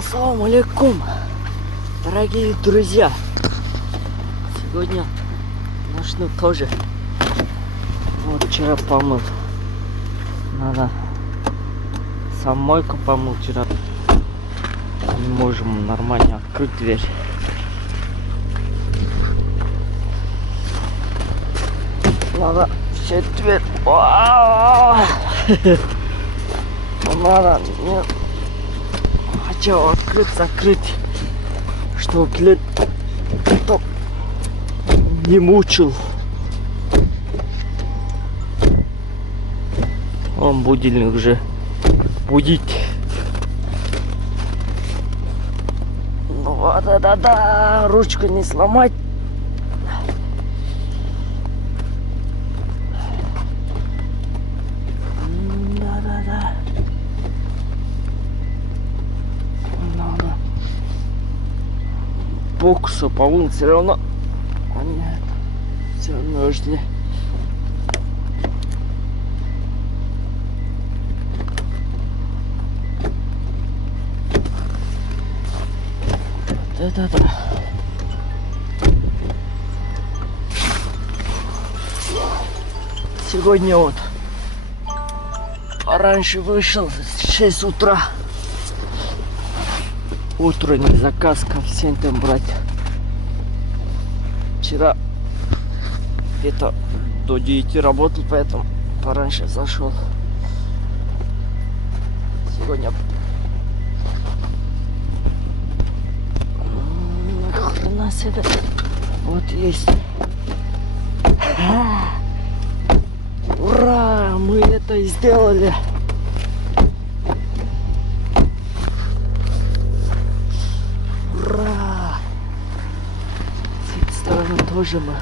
Ассаламу алейкум, дорогие друзья. Сегодня начну тоже. Вот вчера помыл. Надо сам мойку помыл вчера. Не можем нормально открыть дверь. Надо все дверь. Надо не хотел открыть, закрыть, чтобы клиент не мучил. Он будильник уже будить. Ну да, ручку не сломать. Да. Надо боксу помыть все равно. Нет, все нужно. Да. Сегодня вот раньше вышел в 6 утра. Утренний заказ коэффициентом брать. Вчера где-то до 9 работал, поэтому пораньше зашел. Сегодня нахрена себе. Вот есть. Ура! Мы это сделали. Ура! С этой стороны тоже мы.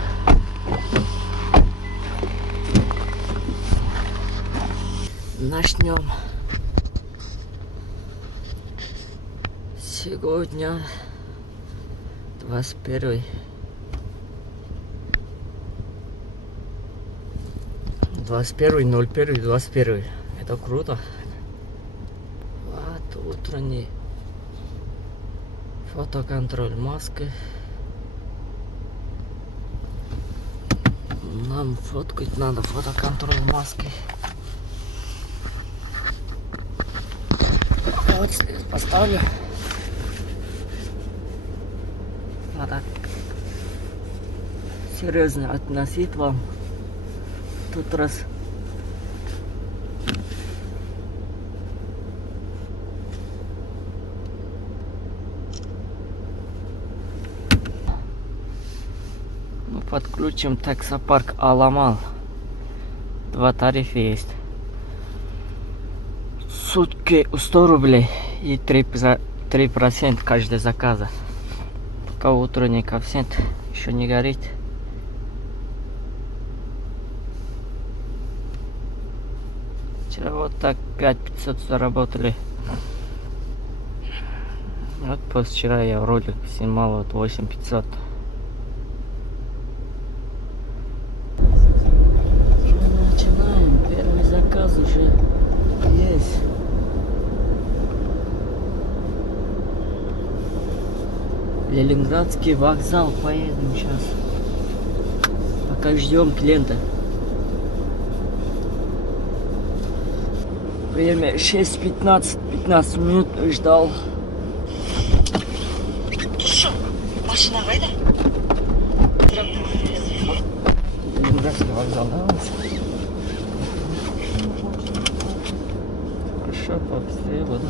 Начнем. Сегодня 21. 21.01.21. Это круто. Вот утренний фотоконтроль маски. Нам фоткать надо фотоконтроль маски. Вот здесь поставлю. Надо серьезно относить вам. Тут раз мы подключим таксопарк Аламал. 2 тарифа есть. Сутки 100 рублей и 3% каждый заказа. Пока утренний коэффициент еще не горит. Вчера вот так 5500 заработали. Вот позавчера я ролик снимал вот 8500. Начинаем. Первый заказ уже есть. Ленинградский вокзал, поедем сейчас. Пока ждем клиента. Время 6:15, 15 минут ждал. Что? Машина қайда? Ленинградский вокзал, да? Хорошо, побыстрее буду.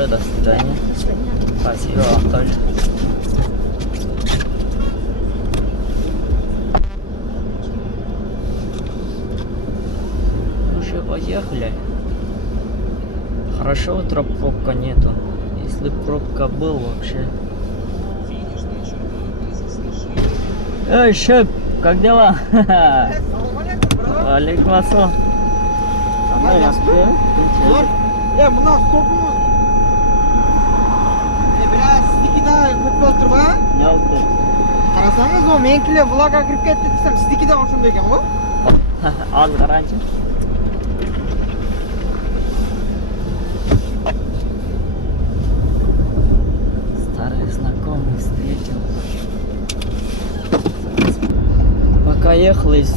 Доброе, до свидания. Спасибо вам тоже. Ну что, поехали. Хорошо, утро пробка нету. Если пробка был вообще. Эй, шеф, как дела? Алейкум ассалам. Mına stopumuz. Biraz sizdikida ko'p turib ha? Ne oldu? Qarasangiz, o menkilar vlogga kirib ketdi desam, sizdikida ham shunday ekan, o. Az garanti. Старый знакомый встретил. Пока ехал из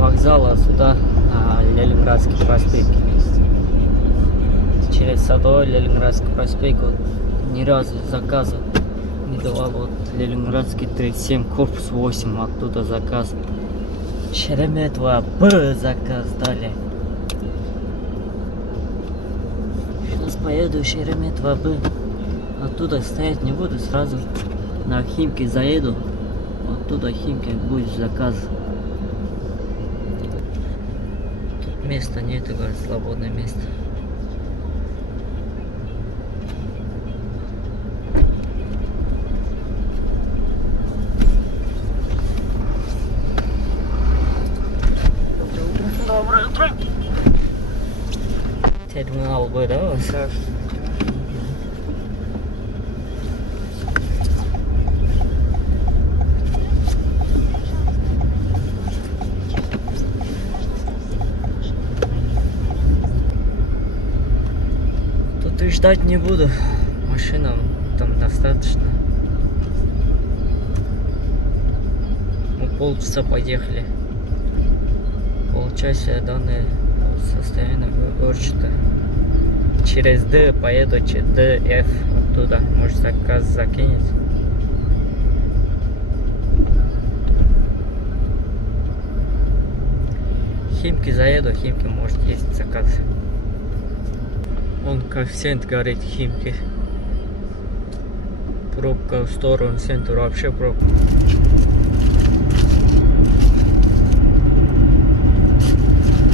вокзала сюда на Ленинградский проспект. Через Садовый Ленинградский проспект вот, ни разу заказа не давал. Вот Ленинградский 37, корпус 8, оттуда заказ. Шереметьево Б заказ дали. Сейчас поеду в Шереметьево Б. Оттуда стоять не буду, сразу на Химки заеду. Оттуда Химки будет заказ. Тут места нету, говорит, свободное место. Доброе утро. Терминал Б, да, у вас? Да. Тут и ждать не буду. Машина там достаточно. Мы полчаса поехали. Полчаса данное состояние горчато. Через Д поеду, через Д, Ф оттуда. Может заказ закинет. Химки заеду, Химки может есть заказ. Он коэффициент говорит Химки. Пробка в сторону центра, вообще пробка.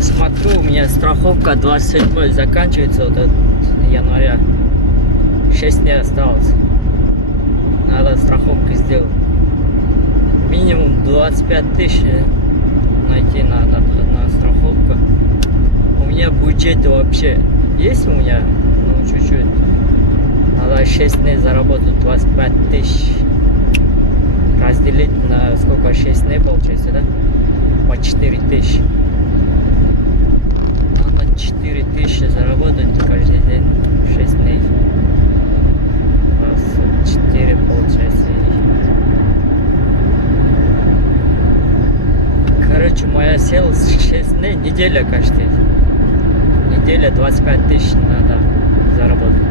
Смотрю, у меня страховка 27 заканчивается вот от января. 6 дней осталось. Надо страховку сделать. Минимум 25 тысяч найти надо на страховку. У меня бюджет вообще есть у меня, ну чуть-чуть. Надо 6 дней заработать 25 тысяч. Разделить на сколько? 6 дней получается, да? По 4 тысячи. 4 тысячи заработать каждый день, 6 дней. У нас 4 получается. Короче, моя села 6 дней, неделя каждый. Неделя 25 тысяч надо заработать.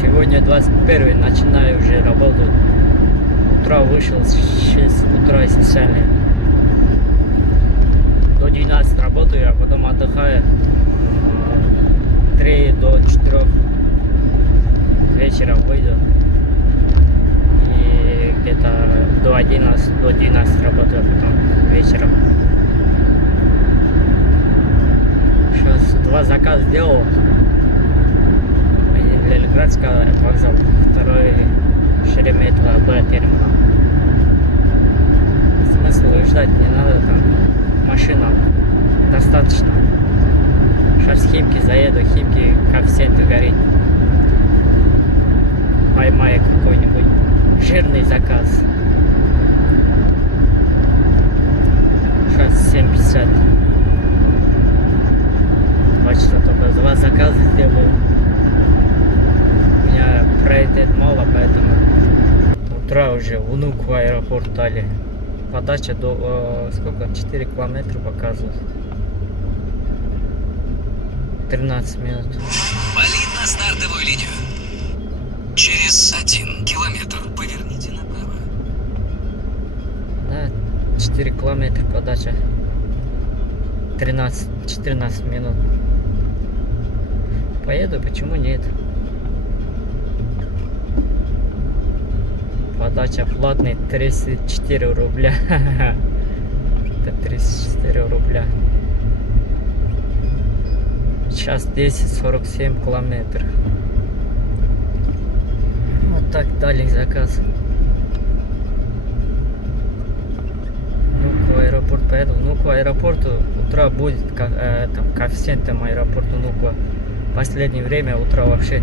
Сегодня 21, начинаю уже работать. Утро вышел с 6 утра специально. До 12 работаю, а потом отдыхаю 3 до 4 вечера выйду. И где-то до 12 работаю, а потом вечером. Сейчас 2 заказа сделал. Один Ленинградский вокзал, второй Шереметьево Б терминал. Смысл ждать не надо там. Машина достаточно. Сейчас Химки заеду, Химки коэффициент горит. Поймаю какой-нибудь жирный заказ. Сейчас 7:50. 2 часа только 2 заказа сделаю. У меня приоритет мало, поэтому утро уже внук в аэропорт дали. Подача до сколько? 4 километра показывает. 13 минут. Валид на стартовую линию. Через 1 километр поверните направо. Да, 4 километра подача. 14 минут. Поеду, почему нет? Подача платная 34 рубля. Это 34 рубля. Час 10:47 километров. Вот так дали заказ. Ну, к аэропорту поеду. Ну, к аэропорту утро будет там, коэффициентом аэропорта Нуква. В последнее время утро вообще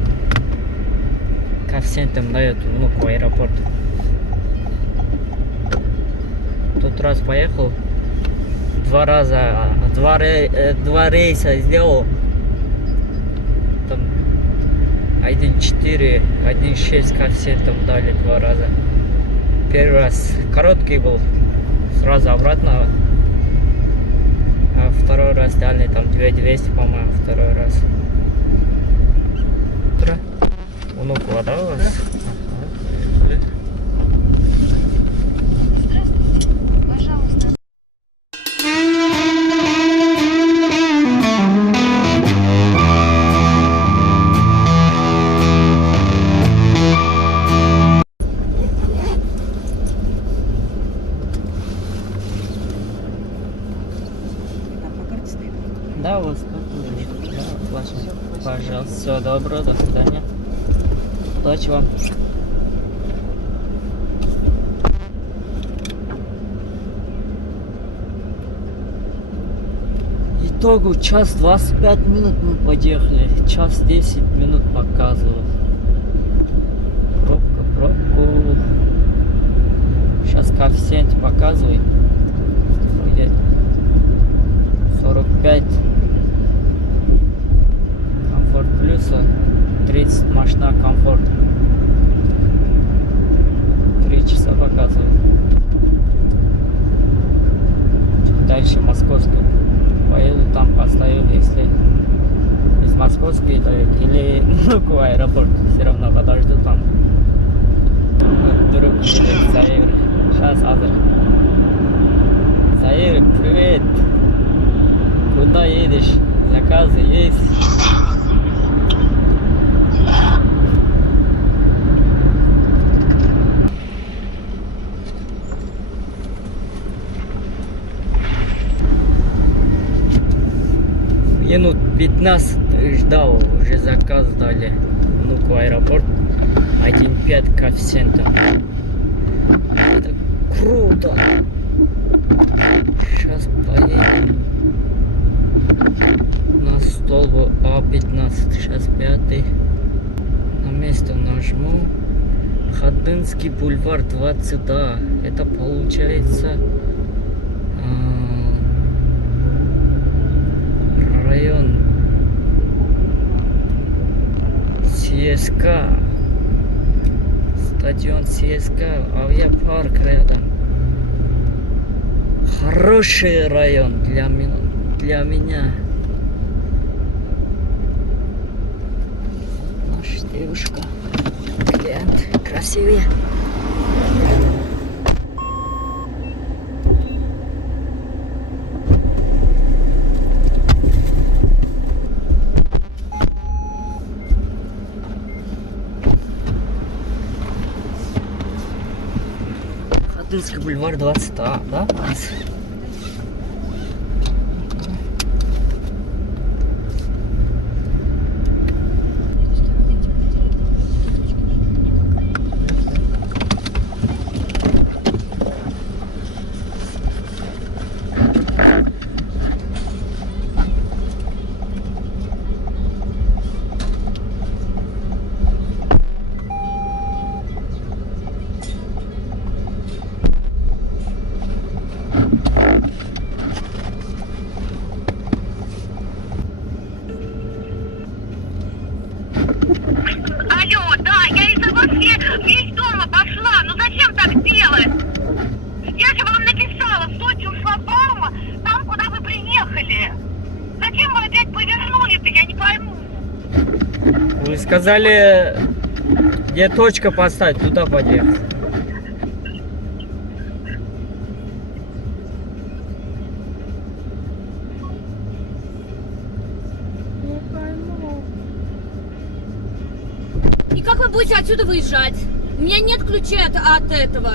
коэффициентом дает Нуква аэропорту. Тот раз поехал, два рейса сделал. Там 1.4, 1.6 коэффициентом дали два раза. Первый раз короткий был, сразу обратно. А второй раз дали там 2200, по-моему, второй раз. Утро. Внук вода у вас? Ага. Пожалуйста. Да, у вас как? Да, ваше. Пожалуйста, всего доброго, до свидания. Удачи вам. Итогу час 25 минут мы подъехали, час 10 минут показывал. Пробку. Сейчас коэффициент показывает. Где? 45. Комфорт плюса. 30 машина комфорт. 3 часа показывает. Чуть дальше московский. Поеду там постою, если из Московской дают или ну, аэропорт, все равно подожду там. Друг едет, Заир. Сейчас Азер. Заир, привет. Куда едешь? Заказы есть? Минут 15 ждал, уже заказ дали. Ну, в аэропорт 1.5 коэффициентом. Это круто. Сейчас поедем на столбу А15. Сейчас 5. На место нажму. Ходынский бульвар 20А. Это получается район ЦСКА. Стадион ЦСКА. Авиапарк рядом. Хороший район для меня. Наша девушка. Клиент. Красивее. Ходынский бульвар 20А, да? Алло, да, я из-за вас весь дома пошла. Ну зачем так делать? Я же вам написала, в Сочи у шлагбаума, там, куда вы приехали. Зачем вы опять повернули-то, я не пойму. Вы сказали, где точка поставить, туда подъехать. Не пойму. Как вы будете отсюда выезжать? У меня нет ключей от этого.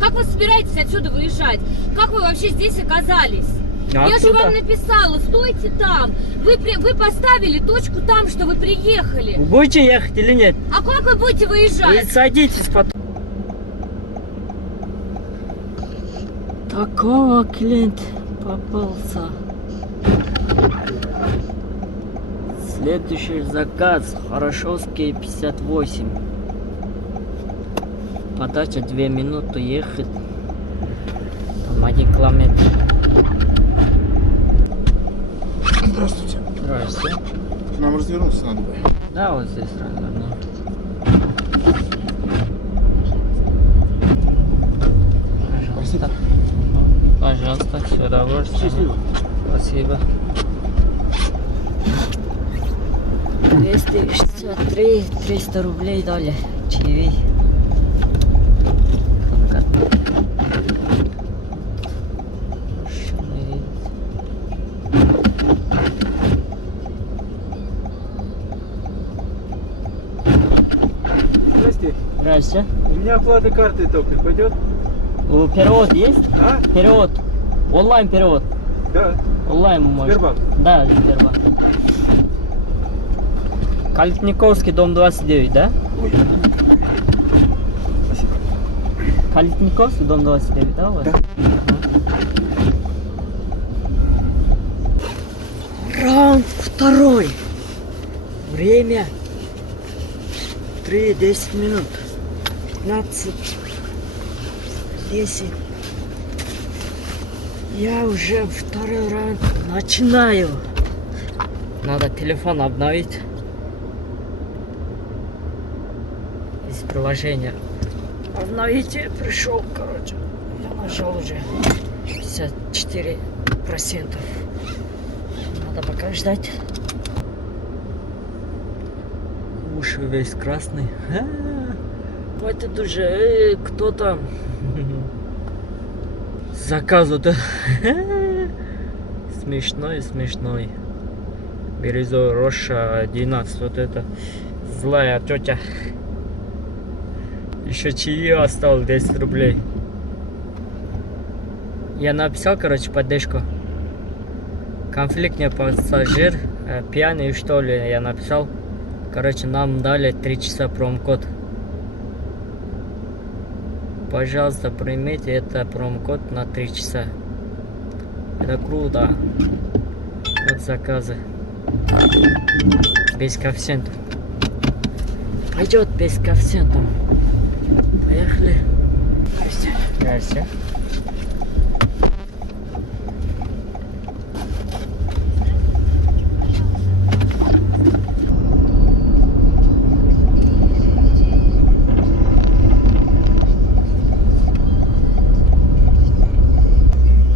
Как вы собираетесь отсюда выезжать? Как вы вообще здесь оказались? Я же вам написала, стойте там. Вы поставили точку там, что вы приехали. Вы будете ехать или нет? А как вы будете Вы выезжать? садитесь потом. Такого клиент попался. Следующий заказ. Хорошовский 58. Подача 2 минуты ехать. Там 1 километр. Здравствуйте. Здравствуйте. Нам развернуться надо бы. Да, вот здесь разверну. Пожалуйста. Пожалуйста, все удовольствие. Счастливо. Спасибо. 263, 300 рублей дали. Чаевей. Здрасте. Здрасте. У меня оплата карты только пойдет? Перевод есть? А? Перевод. Онлайн перевод. Да. Онлайн можно. Сбербанк? Да, Сбербанк. Калитниковский, дом 29, да? Ой. Спасибо. Калитниковский, дом 29, да, у вас? Да. Раунд второй. Время 3-10 минут. 15, 10. Я уже второй раунд начинаю. Надо телефон обновить. Из приложения. Обновите, пришел, короче. Я нажал уже 54%. Надо пока ждать. Уши весь красный. Вот это уже кто-то заказывает. Смешной. Бирюзовая роща 12. Вот это злая тетя. Еще чаевые осталось 10 рублей. Я написал, короче, поддержку. Конфликтный пассажир, пьяный что ли, я написал. Короче, нам дали 3 часа промокод. Пожалуйста, примите это промокод на 3 часа. Это круто. Вот заказы. Без коэффициентов. Пойдет без коэффициентов. Поехали. Здрасте.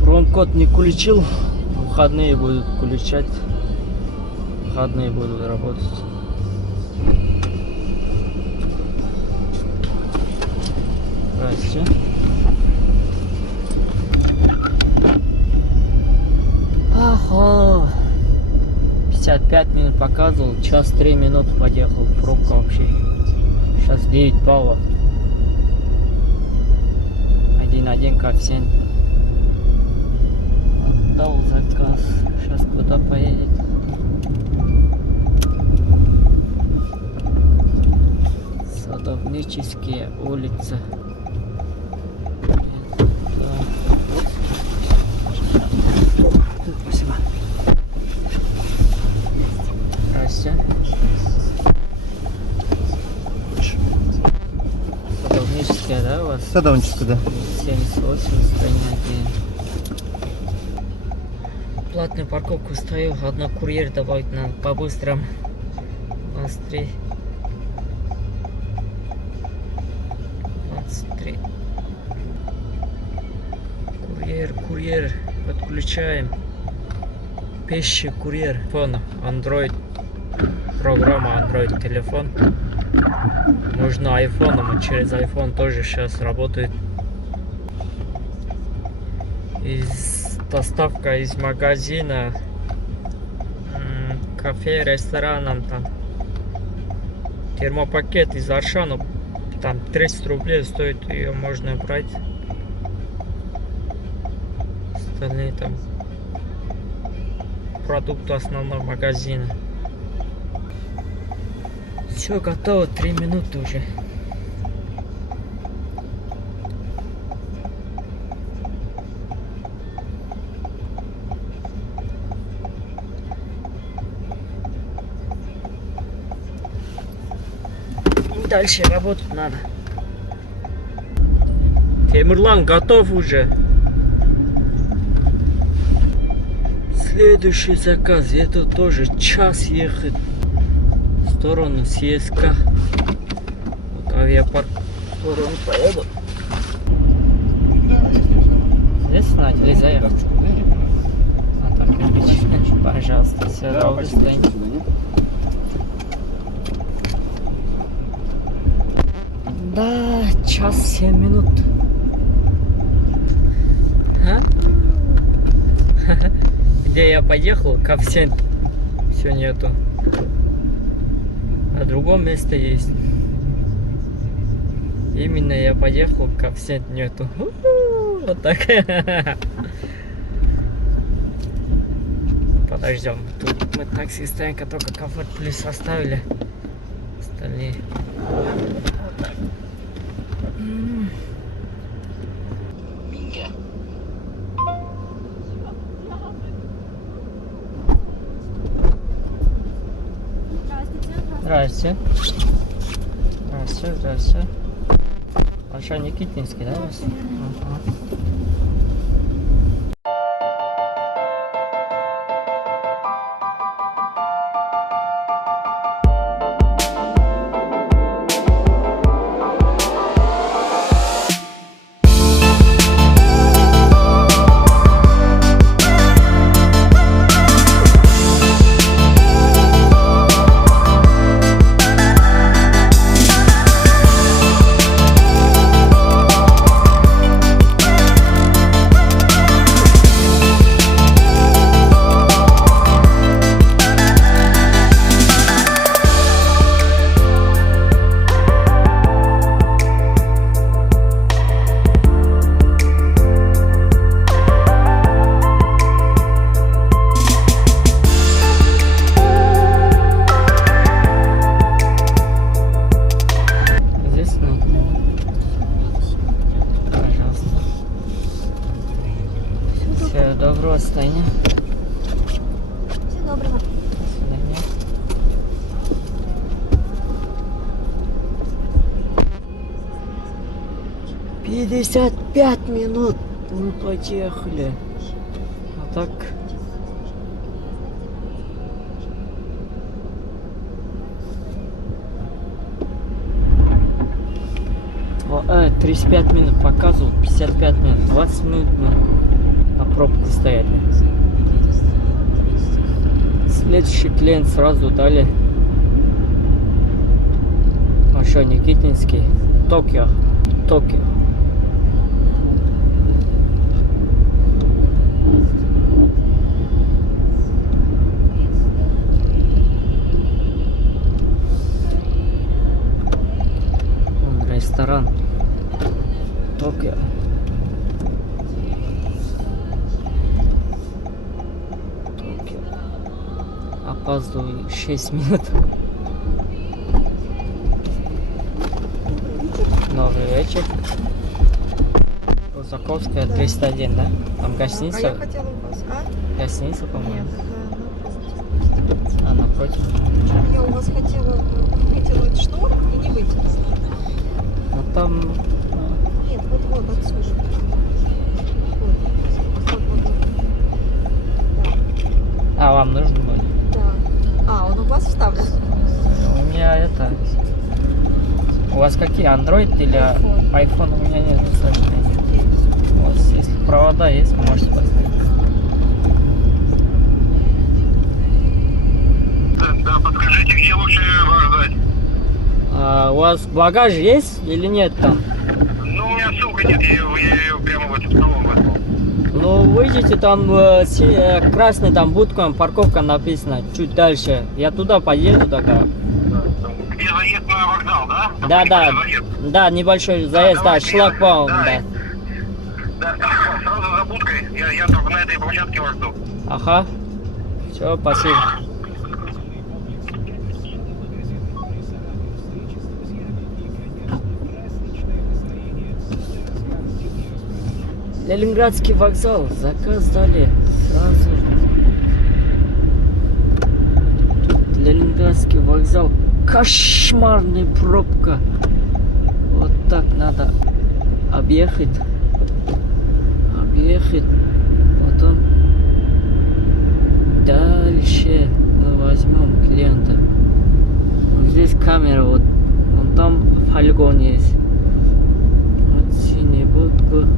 Промокод не включил. Выходные будут включать. Выходные будут работать. Здрасте. Ага. 55 минут показывал, час 3 минуты подъехал. Пробка вообще. Сейчас 9 баллов. 1-1 коэффициент. Отдал заказ. Сейчас куда поедет? Садовнические улицы. Спасибо. Здрасте. Садовническая, да, у вас? Садовническая, да. 78, стране 1. Платную парковку стою, одна курьер добавить надо по-быстрому. 23. 23. Курьер, подключаем. Пищи курьер. Телефон, Android. Программа Android телефон. Можно айфоном, через iPhone тоже сейчас работает. Доставка из магазина, кафе, ресторанам там. Термопакет из Аршана. Там 30 рублей стоит, ее можно брать. Остальные там продукты основного магазина. Все готово, 3 минуты уже. Дальше работать надо. Темирлан готов уже. Следующий заказ. Это тоже час ехать в сторону ССК. Вот авиапарк в сторону поеду. Да, если Здесь снять или заехать? Дамочку, да, не надо. А там кирпич. Пожалуйста, все Да, равно спасибо. стоим. До свидания. Да, час 7 минут. А? Где я поехал, коэффициент все нету. А в другом месте есть. Именно я поехал, коэффициент нету. Вот так. Подождем. Тут мы такси стоянка только комфорт плюс оставили. Остальные. Вот так. Здравствуйте. Здравствуйте, здравствуйте. Большой Никитинский, да, у вас? Ага. Доброго состояния. Всего доброго. До свидания. «55 минут мы поехали. А так... О, 35 минут показывал, 55 минут, 20 минут мы на пробке стояли. Следующий клиент сразу дали. Большой Никитинский. Токио. Токио. Вон ресторан. Токио. Токио. Опаздываю 6 минут. Добрый вечер. Русаковская, 301, да? Там гостиница. А я хотела у вас, Гостиница, по-моему. Нет, это А, напротив. я у вас хотела вытянуть штор и не вытянула. Ну там... Нет, вот отсюда. Вот. А, вам нужен будет? Да. А, он у вас вставлен? У меня это... У вас какие? Android или iPhone. iPhone? У меня нет, к сожалению. У вас, если провода есть, вы можете поставить. Да, подскажите, где лучше вас ждать? А, у вас багаж есть или нет там? Ну, у меня сумка нет, я ее прямо в этом столом возьму. Ну, выйдите, там красный, там будка, парковка написано, чуть дальше. Я туда поеду тогда. Да, там Где заезд на вокзал, да? Там Да, да, небольшой заезд. да, небольшой заезд, да, давай, шлагбаум, да. да. Да, сразу за будкой. Я только на этой площадке вас жду. Ага. Все, спасибо. Ленинградский вокзал. Заказ дали. Сразу. Тут Ленинградский вокзал. Кошмарная пробка. Вот так надо объехать. Потом дальше мы возьмем клиента. Вот здесь камера, вот вон там фольгон есть. Вот синяя будка,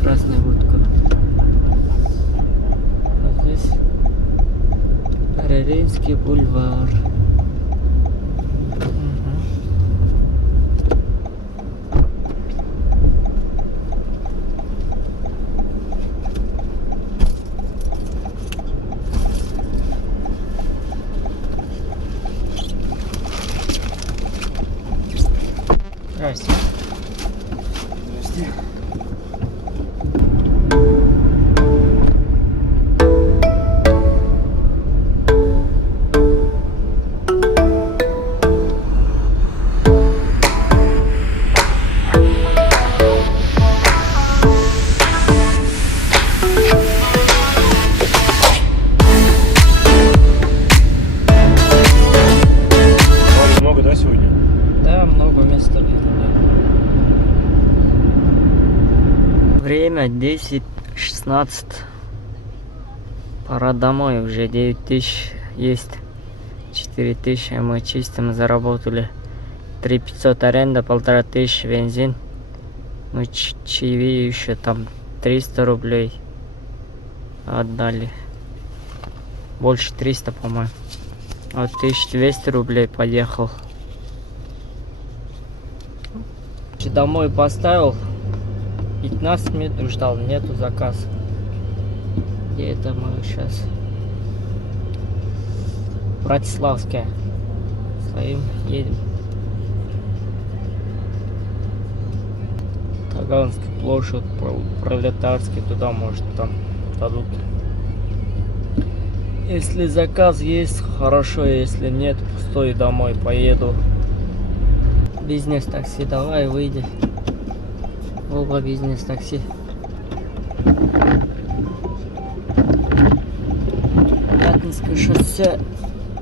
красная будка. Вот здесь Раринский бульвар. Здрасте. Здрасте. Много, да, сегодня? Да, много места видно. Время 10:16. Пора домой, уже 9000 есть. 4000 мы чистым заработали. 3500 аренда, 1500 бензин. Мы чаевые еще там 300 рублей отдали. Больше 300, по-моему. Вот 1200 рублей подъехал. Домой поставил, 15 минут ждал, нету заказа. Где это мы сейчас? Братиславская. Стоим, едем. Таганский площадь, Пролетарский, туда может там дадут. Если заказ есть, хорошо, если нет, пустой домой поеду. Бизнес-такси, давай, выйди. Оба бизнес-такси. Пятницкое шоссе,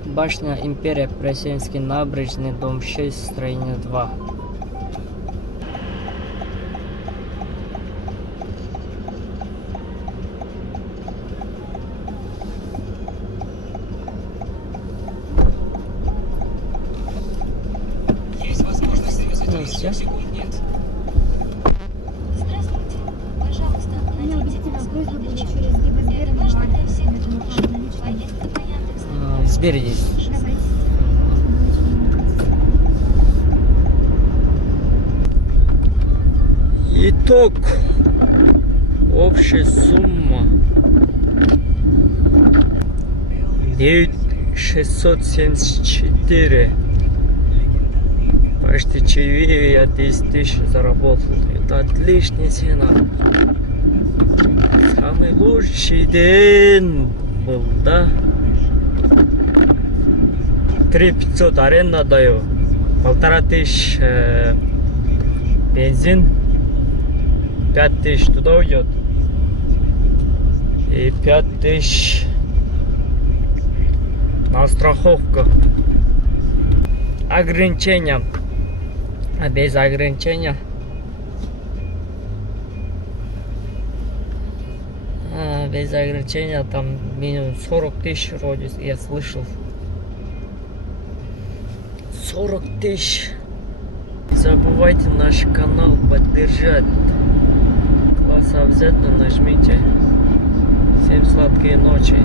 башня Империя, Пресненский набережный, дом 6, строение 2. Есть возможность резать Ну, все. секунд нет. Здравствуйте. Пожалуйста, найдите просмотр через либо Сбер, либо поездка по Яндекс. Сбер есть. Итог. Общая сумма 9674. Почти чаевые я 10 тысяч заработал. Это отличная цена. Самый лучший день был, да? 3500 аренда даю. 1500 бензин. 5000 туда уйдет. И 5000 на страховку. Ограничения. А без ограничения. Без ограничения там минимум 40 тысяч вроде я слышал. 40 тысяч. Не забывайте наш канал поддержать. Класс обязательно нажмите. Всем сладкой ночи.